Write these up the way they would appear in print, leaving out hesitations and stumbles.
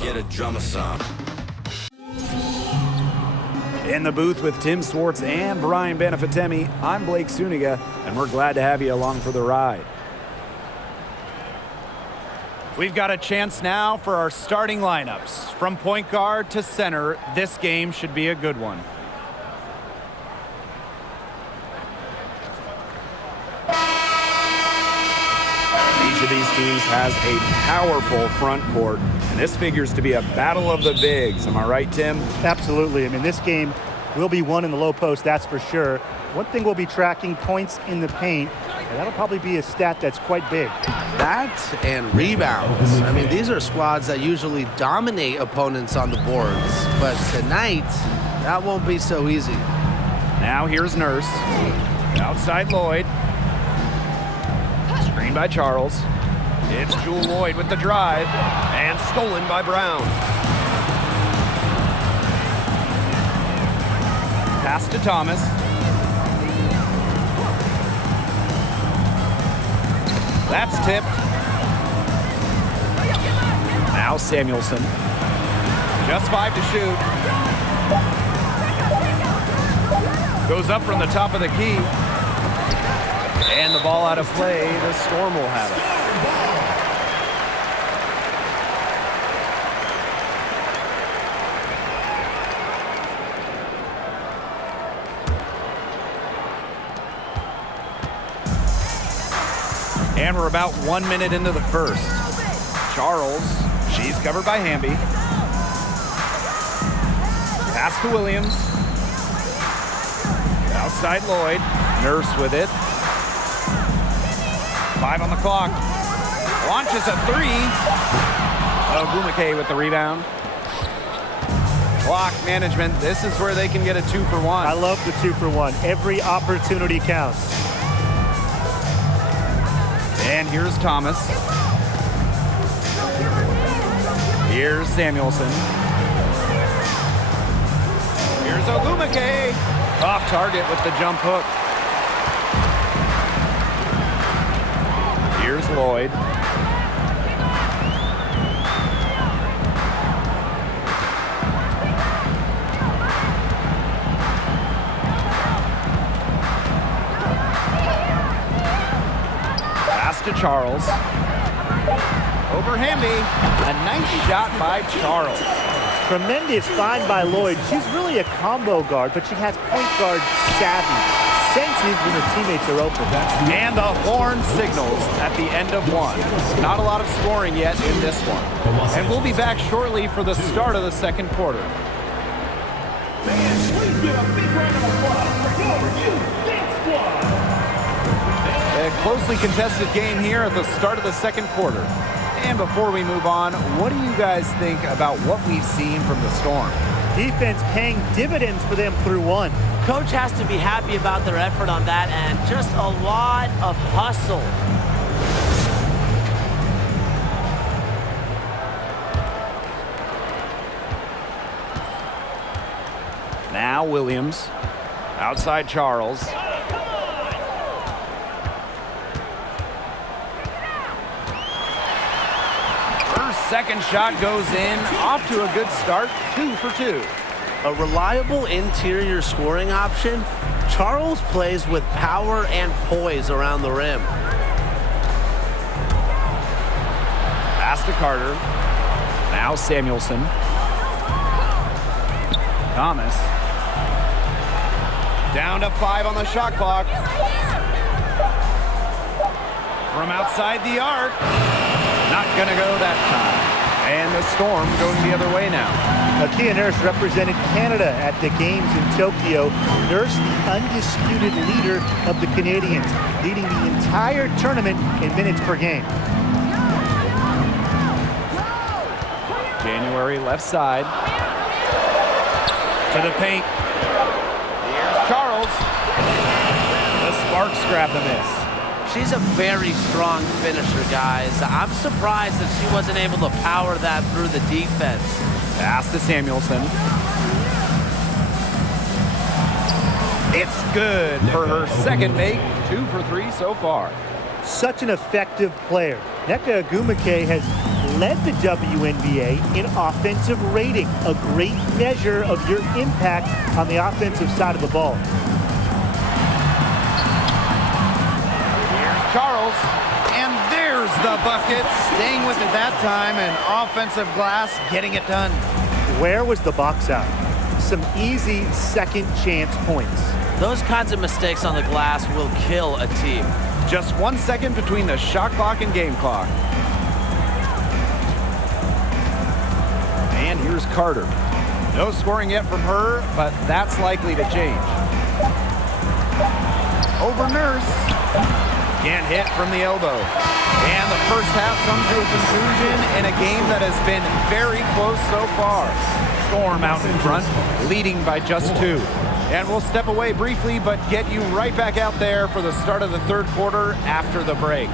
Get a drummer some. In the booth with Tim Swartz and Brian Benefitemi, I'm Blake Suniga, and we're glad to have you along for the ride. We've got a chance now for our starting lineups. From point guard to center, this game should be a good one. Each of these teams has a powerful front court, and this figures to be a battle of the bigs. Am I right, Tim? Absolutely. I mean, this game will be won in the low post, that's for sure. One thing we'll be tracking, points in the paint, and that'll probably be a stat that's quite big. That and rebounds. I mean, these are squads that usually dominate opponents on the boards, but tonight, that won't be so easy. Now here's Nurse. Outside Lloyd. Screen by Charles. It's Jewel Lloyd with the drive, and stolen by Brown. Pass to Thomas. That's tipped. Now Samuelson. Just 5 to shoot. Goes up from the top of the key. And the ball out of play. The Storm will have it. And we're about 1 minute into the first. Charles, she's covered by Hamby. Pass to Williams. Outside Lloyd. Nurse with it. 5 on the clock. Launches a 3. Ogumake with the rebound. Clock management. This is where they can get a 2-for-1. I love the 2-for-1. Every opportunity counts. And here's Thomas. Here's Samuelson. Here's Ogumake. Off target with the jump hook. Here's Lloyd. To Charles. Over Hamby. A nice shot by Charles. Tremendous find by Lloyd. She's really a combo guard, but she has point guard savvy. Senses when her teammates are open. And the horn signals at the end of one. Not a lot of scoring yet in this one. And we'll be back shortly for the start of the second quarter. A closely contested game here at the start of the second quarter. And before we move on, what do you guys think about what we've seen from the Storm? Defense paying dividends for them through one. Coach has to be happy about their effort on that and just a lot of hustle. Now Williams. Outside Charles. Second shot goes in, off to a good start, 2 for 2. A reliable interior scoring option, Charles plays with power and poise around the rim. Pass to Carter. Now Samuelson. Thomas. Down to 5 on the shot clock. From outside the arc. Not going to go that time. And the Storm going the other way now. Akia Nurse represented Canada at the games in Tokyo. Nurse, the undisputed leader of the Canadians, leading the entire tournament in minutes per game. January left side. To the paint. Here's Charles. The Sparks grab the miss. She's a very strong finisher, guys. I'm surprised that she wasn't able to power that through the defense. Pass to Samuelson. It's good for her second make. 2 for 3 so far. Such an effective player. Nneka Ogumake has led the WNBA in offensive rating, a great measure of your impact on the offensive side of the ball. Here's Charles, and there's the bucket. Staying with it that time, and offensive glass getting it done. Where was the box out? Some easy second chance points. Those kinds of mistakes on the glass will kill a team. Just 1 second between the shot clock and game clock. And here's Carter. No scoring yet from her, but that's likely to change. Over Nurse. Can't hit from the elbow. And the first half comes to a conclusion in a game that has been very close so far. Storm out in front, leading by just 2. And we'll step away briefly, but get you right back out there for the start of the third quarter after the break.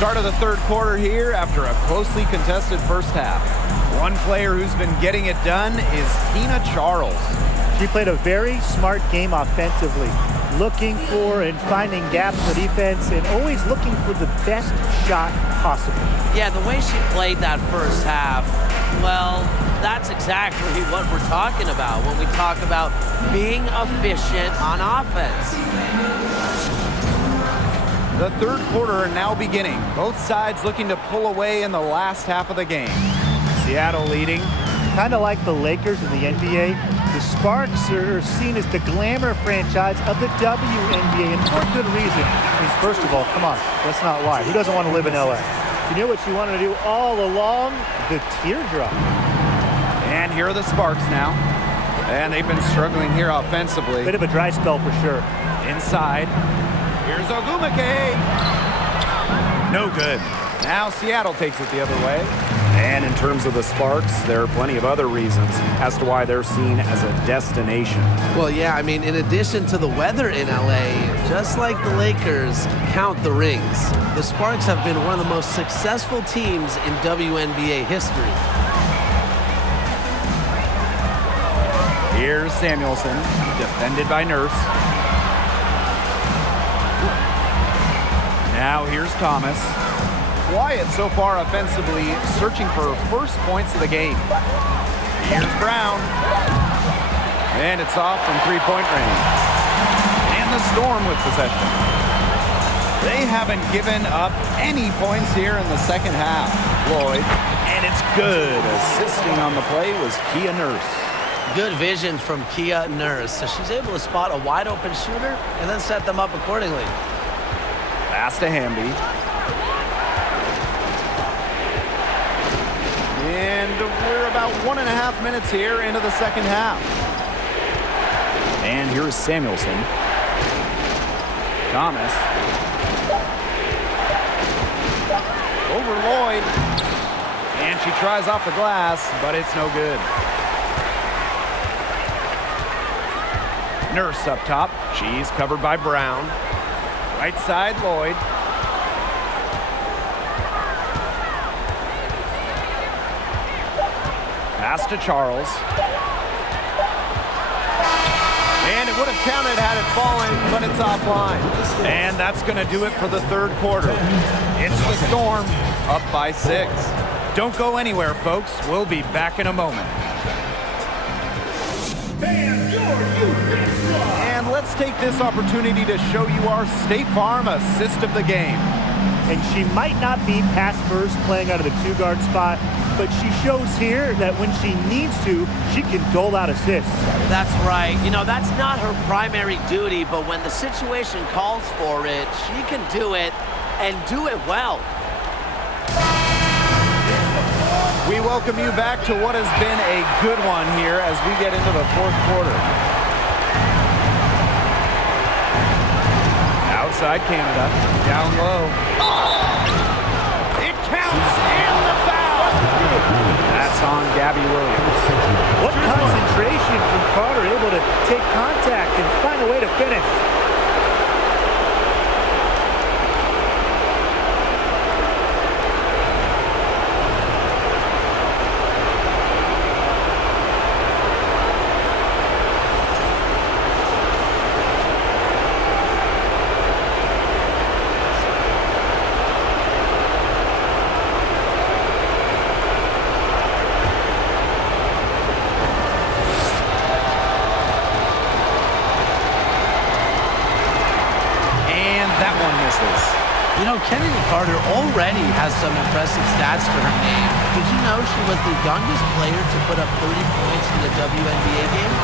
Start of the third quarter here after a closely contested first half. One player who's been getting it done is Tina Charles. She played a very smart game offensively, looking for and finding gaps for defense and always looking for the best shot possible. Yeah, the way she played that first half, well, that's exactly what we're talking about when we talk about being efficient on offense. The third quarter now beginning. Both sides looking to pull away in the last half of the game. Seattle leading. Kind of like the Lakers in the NBA, the Sparks are seen as the glamour franchise of the WNBA, and for good reason. I mean, first of all, come on, let's not lie. Who doesn't want to live in LA? You knew what you wanted to do all along? The teardrop. And here are the Sparks now. And they've been struggling here offensively. Bit of a dry spell for sure. Inside. Here's Ogumake. No good. Now Seattle takes it the other way. And in terms of the Sparks, there are plenty of other reasons as to why they're seen as a destination. Well, yeah, I mean, in addition to the weather in LA, just like the Lakers, count the rings. The Sparks have been one of the most successful teams in WNBA history. Here's Samuelson, defended by Nurse. Now here's Thomas. Quiet so far offensively, searching for first points of the game. Here's Brown. And it's off from three-point range. And the Storm with possession. They haven't given up any points here in the second half. Lloyd, and it's good. Assisting on the play was Kia Nurse. Good vision from Kia Nurse. So she's able to spot a wide open shooter and then set them up accordingly. Pass to Hamby. And we're about 1.5 minutes here into the second half. And here's Samuelson. Thomas. Over Lloyd. And she tries off the glass, but it's no good. Nurse up top. She's covered by Brown. Right side, Lloyd. Pass to Charles. And it would have counted had it fallen, but it's offline. And that's going to do it for the third quarter. It's the Storm, up by 6. Don't go anywhere, folks. We'll be back in a moment. And let's take this opportunity to show you our State Farm assist of the game. And she might not be pass first playing out of the two-guard spot, but she shows here that when she needs to, she can dole out assists. That's right. You know, that's not her primary duty, but when the situation calls for it, she can do it and do it well. We welcome you back to what has been a good one here as we get into the fourth quarter. side, Canada. Down low. It counts, and the foul! That's on Gabby Williams. What concentration from Carter, able to take contact and find a way to finish. You know, Kennedy Carter already has some impressive stats to her name. Did you know she was the youngest player to put up 30 points in the WNBA game?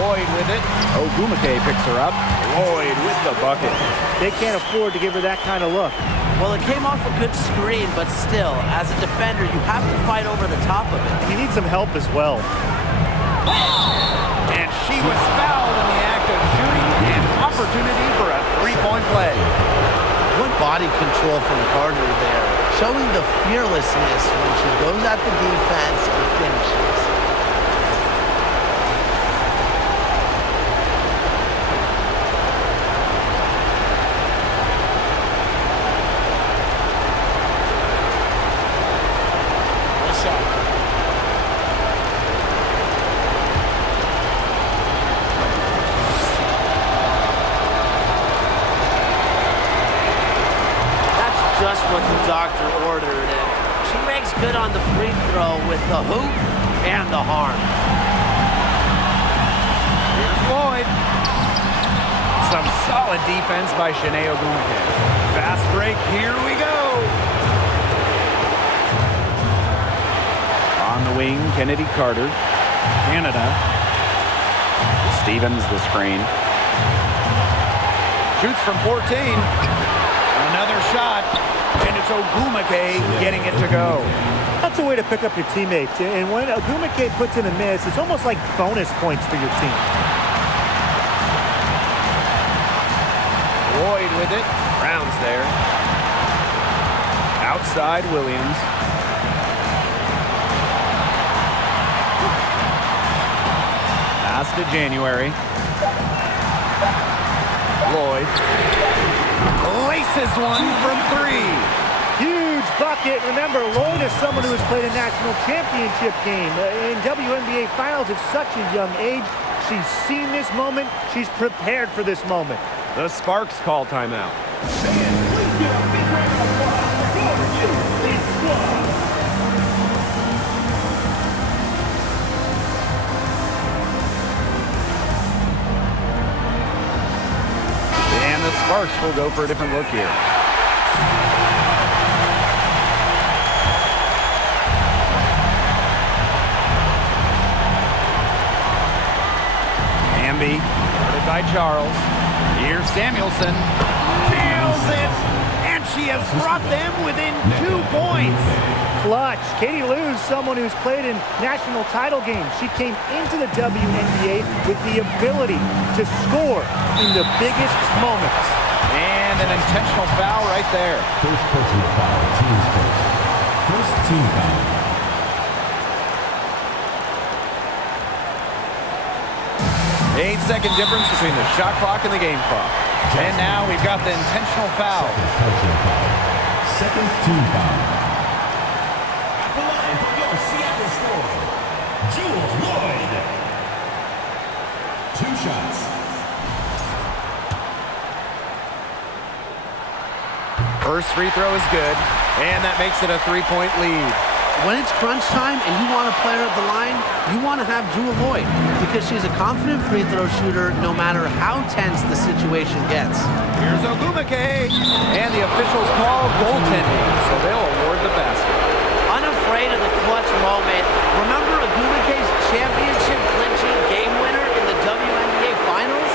Lloyd with it. Ogumake picks her up. Lloyd with the bucket. They can't afford to give her that kind of look. Well, it came off a good screen, but still, as a defender, you have to fight over the top of it. You need some help as well. And she was fouled in the act of shooting, and opportunity for a three-point play. What body control from Carter there, showing the fearlessness when she goes at the defense and finishes. Nice shot. Just what the doctor ordered, and she makes good on the free throw with the hoop and the harm. Here's Lloyd. Some solid defense by Shanae Ogumake. Fast break, here we go. On the wing, Kennedy Carter. Canada. Stevens the screen. Shoots from 14. Another shot, and it's Ogumake getting it to go. That's a way to pick up your teammates. And when Ogumake puts in a miss, it's almost like bonus points for your team. Lloyd with it. Brown's there. Outside Williams. Pass to January. Lloyd. Laces one from three. Huge bucket. Remember, Lloyd is someone who has played a national championship game. In WNBA finals at such a young age, she's seen this moment. She's prepared for this moment. The Sparks call timeout. And the Sparks will go for a different look here. Amby, guarded by Charles. Here's Samuelson. Nails it! And she has brought them within 2 points. Clutch. Katie Lou's someone who's played in national title games. She came into the WNBA with the ability to score in the biggest moments. And an intentional foul right there. First personal foul, team's first. First team foul. Eight-second difference between the shot clock and the game clock. And now we've got the intentional foul. Second personal foul. Second team foul. At the line for your Seattle Storm, Jewel Lloyd. 2 shots. First free throw is good, and that makes it a 3-point lead. When it's crunch time and you want a player at the line, you want to have Jewel Lloyd because she's a confident free throw shooter no matter how tense the situation gets. Here's Ogumake, and the officials call goaltending, so they'll award the basket. Unafraid of the clutch moment. Remember Ogumake's championship clinching game winner in the WNBA Finals?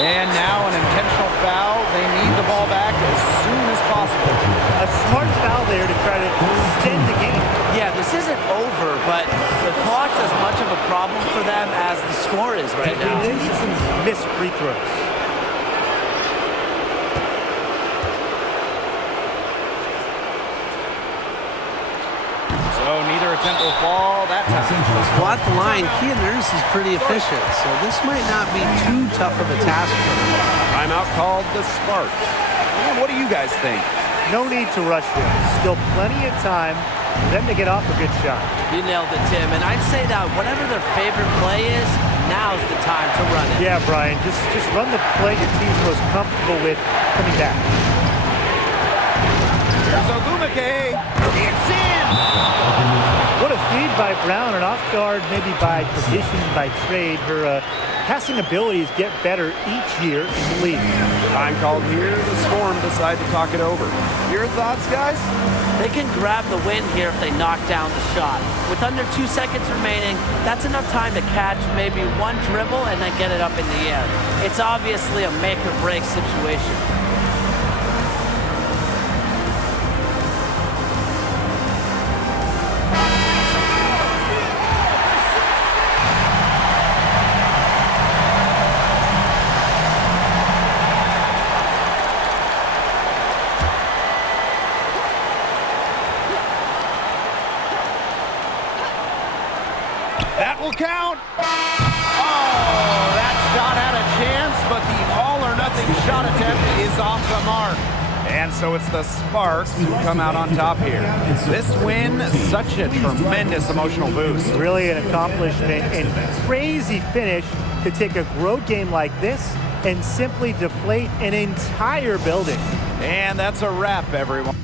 And now an intentional foul. They need the ball back as soon as possible. A smart foul there to try to extend the game. Yeah, this isn't over, but the for them as the score is right now. Missed free throws. So neither attempt will fall that time. Well, at the line, Kearns is pretty efficient, so this might not be too tough of a task for him. Timeout called the Sparks. And what do you guys think? No need to rush here. Still plenty of time for them to get off a good shot. You nailed it, Tim. And I'd say that whatever their favorite play is, now's the time to run it. Yeah, Brian, just run the play your team's most comfortable with coming back. Here's Ogumake. It's in. What a feed by Brown, and off guard maybe by position, by trade. Her passing abilities get better each year in the league. Time called here. The Storm decide to talk it over. Your thoughts, guys? They can grab the win here if they knock down the shot. With under 2 seconds remaining, that's enough time to catch maybe one dribble and then get it up in the air. It's obviously a make or break situation. That will count. Oh, that shot had a chance, but the all-or-nothing shot attempt is off the mark. And so it's the Sparks who come out on top here. This win, such a tremendous emotional boost. Really an accomplishment and crazy finish to take a road game like this and simply deflate an entire building. And that's a wrap, everyone.